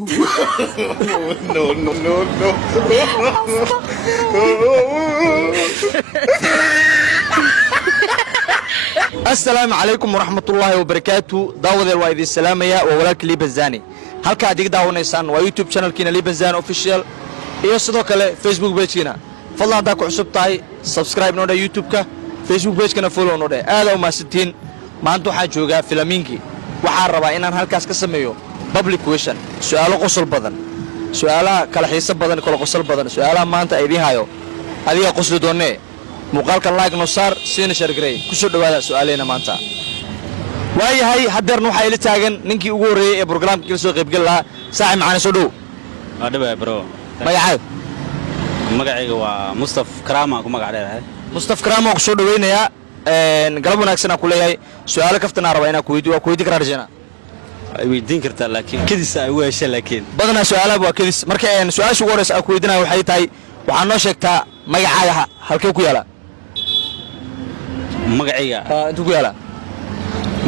No, no, no, no. السلام عليكم ورحمة الله وبركاته. داود الوايد السلام يا وولك لي بزاني. هل كاديك داونيسان ويوتيوب شانل كينا لي بزان اوفيشال iyo sidoo kale Facebook page kina fadlan hadaa ku cusub tahay subscribe noo YouTube ka Facebook page kana follow noo aad u maasantiin maanta waxaan joogaa Flamingo waxaan rabaa inaan halkaas ka sameeyo public question su'aalo qosol badan su'aalaha kala xiiso badan kala qosol badan su'aalaha maanta ay hayo adiga qosli doonee muuqaalka like noo saar siina share gareey ku soo dhawaada su'aaleena maanta waayahay hadeerna waxa ila taagan ninkii ugu horeeyay ee barnaamijka la soo qayb gal lahaa saaxib macaan soo dhow adaba bro magacayga waa Mustaf Karama ku magac dheerahay Mustaf Karama oo soo dhaweynaya galab wanaagsan aan ku leeyahay su'aalo kaftana raba inaan ku weydiiyo karaa rajana ay weydiin kartaa laakiin kadis ay u heshay laakiin badana su'aalaha waa kadis marka su'aasha ugu horeysa aan ku weydiinayo waxay tahay waxaan noo sheegtaa magacaaga halkee ku yaala magacayga inta ku yaala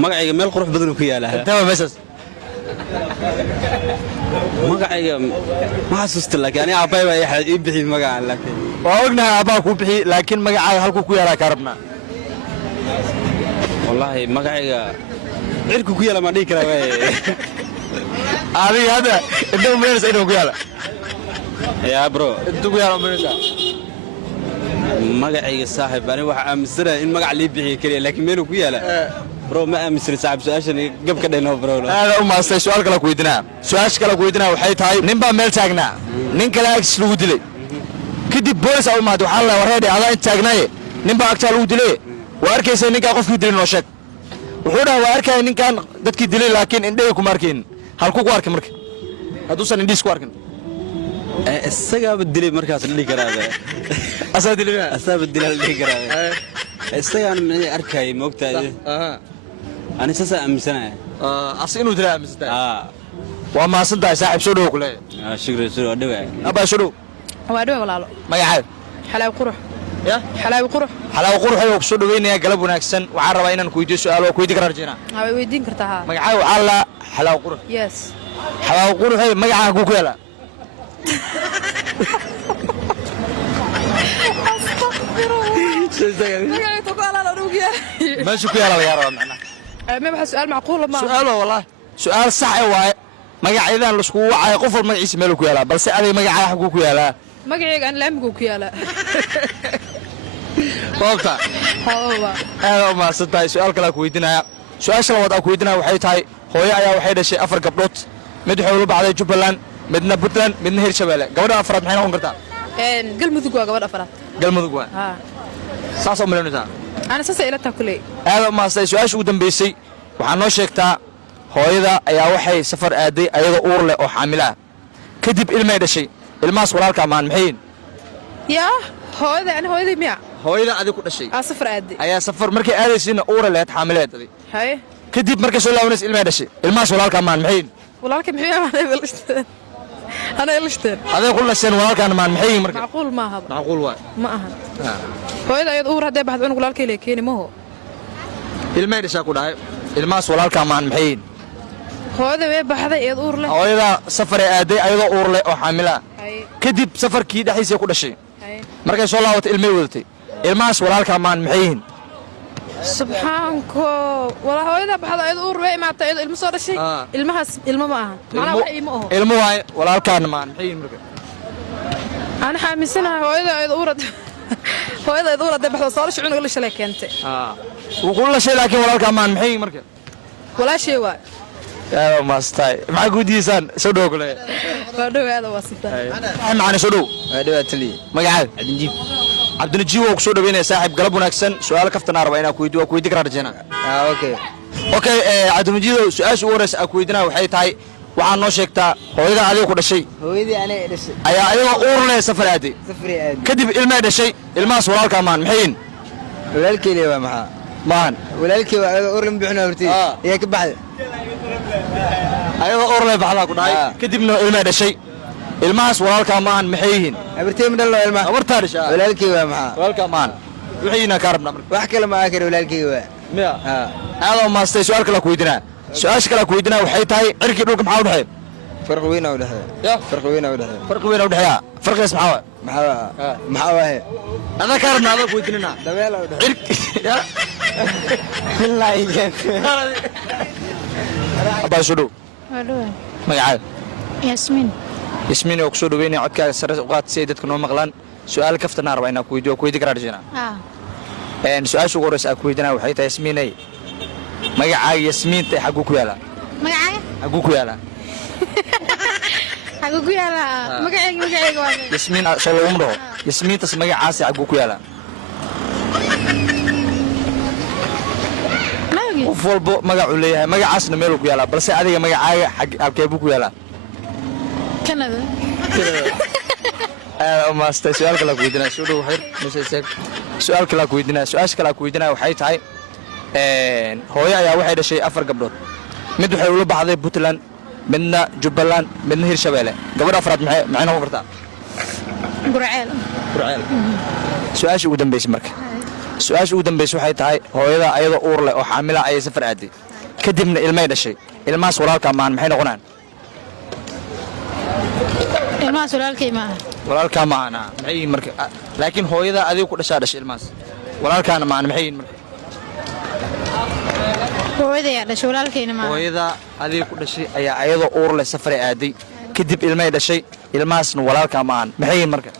magacayga meel qurux badan ku yaala tamam meeshaas magacayga ma xasuusto laakiin ani aabay baa ii bixi magaca laakiin waa ognahay aabaa ku bixi laakiin magacaaga halkuu ku yaala ka rabnaa wallahi magacayga cirku ku yaala ma dhigi karaa way adiga hada inta meeshaas inuu ku yaala ya bro inta ku yaala meeshaas magacayga saaxiib ani waxa aaminsanahay in magac lii bixiyo kaliya laakiin meel ku yaala bro ma aaminsan saaxiib su'aashan gab ka dhayno bro aad u maastay su'aal kale ku weydiinaa su'aasha kale ku weydiinaa waxay tahay nin baa meel taagnaa nin kale agtiis lagu dilay kadib boolis u imaado waxa la wareeday adaa in taagnaaye nin baa agtaa lagu dilay waa arkaysa ninka qofkii dilay noo sheeg wuxuu dhahay waa arkay ninkan dadkii dilay laakiin indhaha kuma arkin halku ku arkay markii haduusan indhiis ku arkin isaga dilay markaas la dhigi karaa asaaba dilay la dhigi karaa isaga aan arkay moogtahay ani sasa aaminsanay as inuu dilay aaminsanay waa ma santahay saaxiib soo dhaw kule shukran soo dhaw aba soo dhaw waa dhaw walaalo magacaad xalaab qurux ya xalaab qurux ayuu soo dhaweynaya galab wanaagsan waxaan rabaa inaan ku weydiiyo su'aalo ku weydiin karaa rajina way weydiin kartaa ha magacaad waxa la xalaab qurux yes xalaab qurux magacaaga ku yaala ماشي كيا لا يا رب معنا ما بحس سؤال معقول ما سؤال والله سؤال صح واي magaciidan la isku wacay qof walba magaciisa meel ku yaala balse aday magacaaga xaq ku yaala magacayga aan laamigu ku yaala qoofta hawba aad ma santahay su'aal kale ku weydiinaya su'aasha labaad aan ku weydiinaya waxay tahay hooyo ayaa waxay dhashay afar gabdhood mid waxay u bacday Jubbaland midna Puntland midna Hirshabelle gabadha afraad maxay noqon kartaa galmudug waa gabadha afraad galmudug waa ha saas oo maleynaysa ana sasa ila takulay aad ma say su'aasha ugu dambeysay waxaan noo sheegtaa hooyada ayaa waxay safar aaday ayada uur leh oo xaamil ah kadib ilmay dhashay ilmaas walaalka maan maxayn ya hooyada ana hooyadii miya hooyada adiga ku dhashay safar aaday ayaa safar markay aadaysina uur leh xaamileed aday hay kadib markay soo laawanaysa ilmay dhashay ilmaas walaalka maan maxayn walaalka maxay أنا إلشتين هذا كل سنة والله كان ما محيي مركب معقول ما هذا معقول واحد ما أهل هو إذا يدور هذا بحث عنه قلالك ليكيني ما هو المير شاكو هاي الماس والله كان ما محيين هو إذا بحث يدور له هو إذا سفر أدي أيضا أور له أو حاملة كذب سفر كيد حيس يكون شيء مركز والله وت المير ولتي الماس والله كان ما محيين سبحانك والله هو إذا بحث يدور له ما تعيد المصور شيء المهس المماها معنا وحي ما هو المواي والله كان ما محيين مركب أنا حامسنا هو إذا يدور هو إذا يدور ده بحث صار شو عنه كل شيء لك أنت وكل شيء لكن والله كان ما محيين مركب ولا شيء واحد يا ماستاي معك وديسان سودو كله سودو هذا واسطة معنا سودو هذا تلي مقعد عبد النجيب وكسو دوينه صاحب قلب wanaagsan su'aal kaftana raba inaan ku weydiin karaa rajana okay عبد النجيب su'aasha ugu horeysa aan ku weydiinaa waxay tahay waxaan noo sheegtaa hooyada adiga ku dhashay hooyadii anay dhashay ayaa ayaga uur leh safar aaday kadib ilmaha dhashay ilmahaas walaalka maan maxayn walaalkeena waa maxaa maan walaalkii waa ayaga uur leh bixina hortii ayaa ka baxday ayaga uur leh baxda ku dhahay kadibna ilmaha dhashay ilmahaas walaalka maan maxayhin abartay ma dhalo ilmaha abartaa dhashay walaalkii waa maxaa walaalka maan wixina ka rabna wax kale ma aakar walaalkii waa miya aad oo maastay su'aal kale ku weydiinaa su'aasha kale ku weydiinaa waxay tahay cirkii dhulka maxaa u dhaxay فرق وين ولا هذا يا فرق وين ولا هذا فرق وين او dhexeeya farqiis maxaa محاواه ana ka rabnaa adag weydiinana دبيل ولا cirk ya بالله يجيك abaa soo dhow wadhowa magacaaga yasmiin yasmiin oo kusoo dhaweynaya codkaaga sare u qaad si ay dadka noo maqlaan su'aal kaftana rabaa inaan ku weydiiyo ku weydiin karaa rajayna su-aasha ugu horeysa aan ku weydiinaya waxay tahay yasmiinay magacaaga yasmiinta xaguu ku yaalaa magacaaga xaguu ku yaalaa xaguu ku yaalaa magacayga waa yasmiin soo laguma dhaho yasmiintas magacaasi xaguu ku yaalaa qof walbo magacuu leeyahay magacaasna meeluu ku yaalaa balse adiga magacaaga halkee buu ku yaalaa kanada maastay su'aal kale ku weydiinaa soo dhow xir meesha su'aal kale ku weydiinaa su'aasha kale ku weydiinaa waxay tahay hooyo ayaa waxay dhashay 4 gabdhood mid waxay ula baxday Puntland midna Jubbaland midna Hirshabeelle gabadha afraad maxay noqon kartaa gurceel su'aasha ugu dambeysay marka su'aasha ugu dambeysay waxay tahay hooyada ayadoo uur leh oo xaamila ay safar aaday kadibna ilmay dhashay ilmahaas walaalka maan maxay noqonaan ilmahaas walaalkay ma aha walaalka maana maxay yihiin marka laakiin hooyada adiga ku dhashay ilmahaas walaalkaana maana maxay yihiin marka hooyada ayaa dhashay walaalkayna ma aha hooyada adiga ku dhashay ayaa ayadoo uur leh safar aaday kadib ilmay dhashay ilmahaasna walaalka maan maxay yihiin marka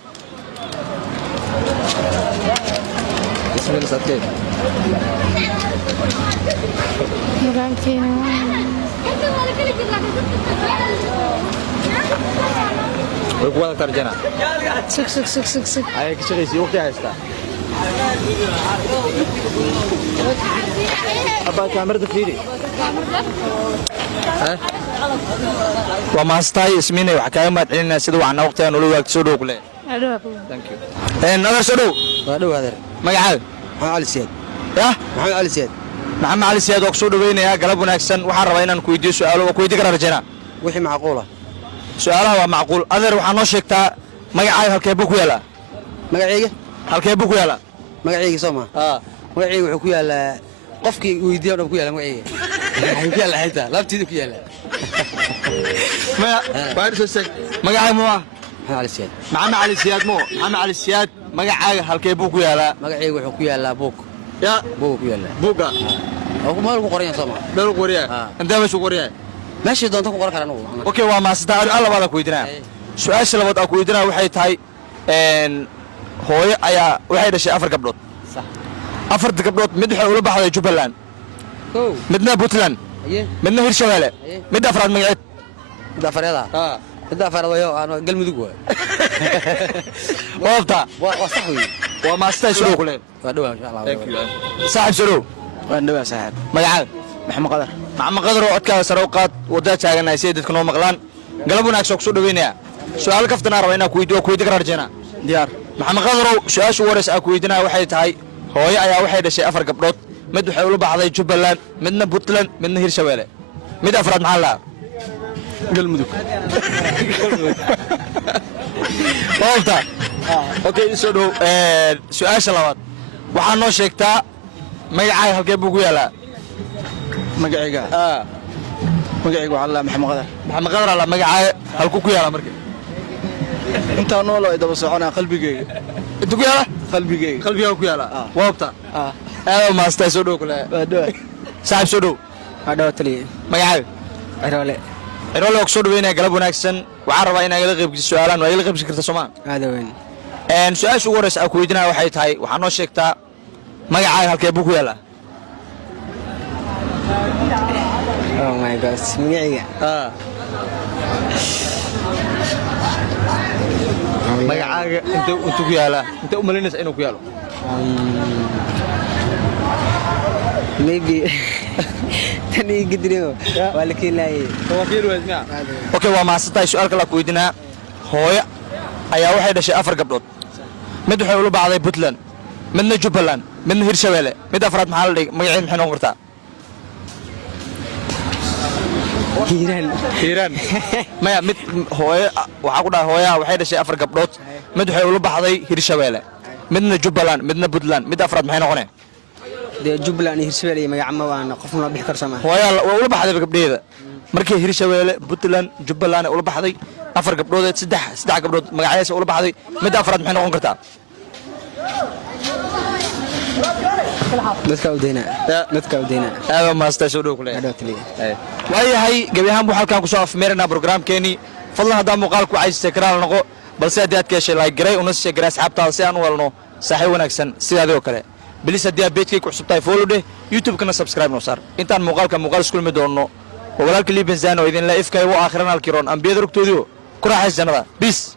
walaalkayna way ku wada tarjana sug ay ka shaqeysay waqti haysta abba kaamirada fiiri waa maastay ismiinay waxa kaaga mahad celinaa sida waxaan waqtigan ula waagto soo dhow kule wadhowa thank you nadar soo dhow ودو هذا magacaaga محمد علي سياد yah محمد علي سياد maxamed cali siyaad oo kusoo dhaweynayaa galab wanaagsan waxaan rabaa inaan ku weydiiyo su'aalo oo ku weydiin karaa rajaynaa وحي معقوله su'aalaha waa macquul adeer waxaa noo sheegtaa magacaaga halkee buu ku yaalaa magacayga halkee buu ku yaalaa magacayga soo ma magacayga wuxuu ku yaalaa qofkii weydiiyo dhan ku yaalaa magacayga wuxuu ku yaalaa xitaa laabtiida ku yaalaa maya waa soo sheeg magacaaga ma waa محمد علي سياد maxamed cali siyaad mo maxamed cali siyaad magacaaga halkee buu ku yaalaa magacayga wuxuu ku yaalaa buug ya buug ku yaalaa buuga oo meel ku qoran soo ma meel ku qoriyaa intee meesha ku qoriyaa meeshii doonto ku qoran karaan ugu okay waa maastaa alla baad ku weydiinaa su'aasha labaad aan ku weydiinaa waxay tahay hooyo ayaa waxay dhashay 4 gabdhood sax 4 gabdhood mid waxay ula baxday Jubbaland kow midna Puntland midna Hirshabeelle mid afraad magaceed dafarada dafarada aan galmudug waa wabta waa sax weey waa maastaa soo kule waa dhaw insha Allah saaxib soo waa dhaw saaxib magacaaga maxamed qadar maxamed qadar oo codkaaga sare u qaad wada taaganahay si dadka noo maqlaan galab wanaagsan ku soo dhaweynaya su'aal kaftana rabaa inaan ku weydiiyo karaa rajayna diyaar maxamed qadar oo su'aasha waraysa aan ku weydiinaa waxay tahay hooyo ayaa waxay dhashay 4 gabdhood mid waxay ula baxday Jubbaland midna Puntland midna Hirshabeelle mid afraad maxaa la galmudug wabta okay soo dhow su'aasha labaad waxaa noo sheegtaa magacaaga halkee buu ku yaalaa magacayga magacayga waxa la maxamed qadar maxamed qadar alla magacaaga halku ku yaalaa markii inta noolo ay daba soconaa qalbigayga inta ku yaala qalbigayga qalbiga ku yaala wabta aad maastay soo dhow kale waa dhaw saaxib soo dhow waa dhaw taliye magacaaga cirole cirole oo soo dhaweynaya galab wanaagsan waxaan rabaa inaan la qayb geliyo su'aalaan waa la qayb kartaa Soomaa aada weyn su'aasha ugu horeysa aan ku weydiinaa waxay tahay waxaa noo sheegtaa magacaaga halkee buu ku yaalaa oh my god magacayga magacaaga inta ku yaalaa inta u malaynaysa inuu ku yaalo maybe tani gidriyo waa la keenayay okay waa maasatay su'aal kale ku weydiinaa hooyo ayaa waxay dhashay 4 gabdhood mid waxay ula baxday Puntland midna Jubbaland midna Hirshabeelle mid afraad maxaa la dhigay magaceed maxay noqon kartaa hiiraan maya mid hooyo waxa ku dhahay hooyaha waxay dhashay 4 gabdhood mid waxay ula baxday Hirshabeelle midna Jubbaland midna Puntland mid afraad maxay noqonay de Jubbaland iyo Hirshabeelle magaca ma waan qof ma bixi karsan hooyaha waa ula baxday gabdheeda markii hirshabeelle puntland jubbaland ula baxday 4 gabdhood saddex gabdhood magacayaasha ula baxday mid afraad maxay noqon kartaa dadka u deyna aad maastay soo dhow kule waayahay gabi ahaan buu halkan ku soo afmeerina programkeeni fadlan hadaa muuqaalku caysay karaal noqo balse haddii aad ka heshay like garay una sii garay asxaabtaada si aan u walno saaxiib wanaagsan sidaadoo kale bilis haddii aad page-kayga ku cusubtahay follow dheh youtube-kana subscribe noo saar intaan muuqaal isku limi doonno walaalka liibenzano idin la ifkay u aakhirana halkiroon ambiyada rugtoodiio ku raaxays jannada peace